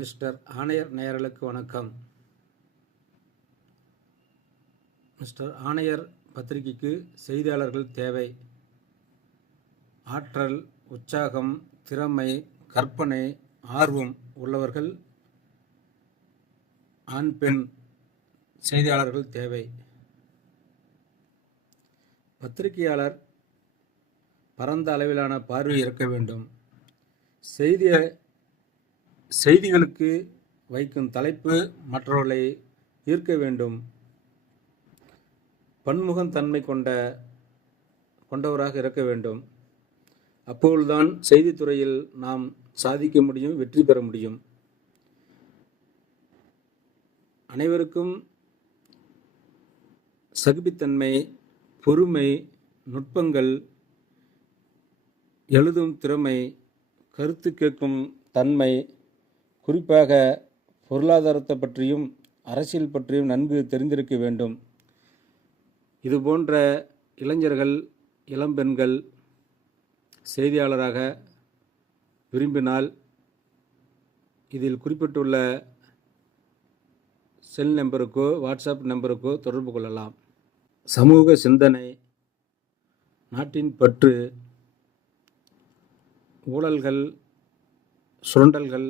Mister ஆணையர் நேயர்களுக்கு வணக்கம். மிஸ்டர் ஆணையர் பத்திரிகைக்கு செய்தியாளர்கள் தேவை. ஆற்றல், உற்சாகம், திறமை, கற்பனை, ஆர்வம் உள்ளவர்கள் ஆண் பெண் செய்தியாளர்கள் தேவை. பத்திரிகையாளர் பரந்த அளவிலான பார்வை இருக்க வேண்டும். செய்திகளுக்கு வைக்கும் தலைப்பு மற்றவர்களை ஈர்க்க வேண்டும். பன்முகத்தன்மை கொண்டவராக இருக்க வேண்டும். அப்பொழுதுதான் செய்தித்துறையில் நாம் சாதிக்க முடியும், வெற்றி பெற முடியும். அனைவருக்கும் சகிப்புத்தன்மை, பொறுமை, நுட்பங்கள், எழுதும் திறமை, கருத்து கேட்கும் தன்மை, குறிப்பாக பொருளாதாரத்தை பற்றியும் அரசியல் பற்றியும் நன்கு தெரிந்திருக்க வேண்டும். இதுபோன்ற இளைஞர்கள், இளம்பெண்கள் செய்தியாளராக விரும்பினால் இதில் குறிப்பிட்டுள்ள செல் நம்பருக்கோ வாட்ஸ்அப் நம்பருக்கோ தொடர்பு கொள்ளலாம். சமூக சிந்தனை, நாட்டின் பற்று, ஊழல்கள், சுரண்டல்கள்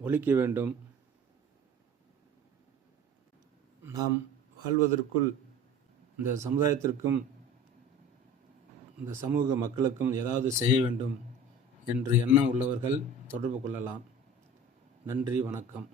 ஒழிக்க வேண்டும். நாம் வாழ்வதற்குள் இந்த சமுதாயத்திற்கும் இந்த சமூக மக்களுக்கும் ஏதாவது செய்ய வேண்டும் என்று எண்ணம் உள்ளவர்கள் தொடர்பு கொள்ளலாம். நன்றி, வணக்கம்.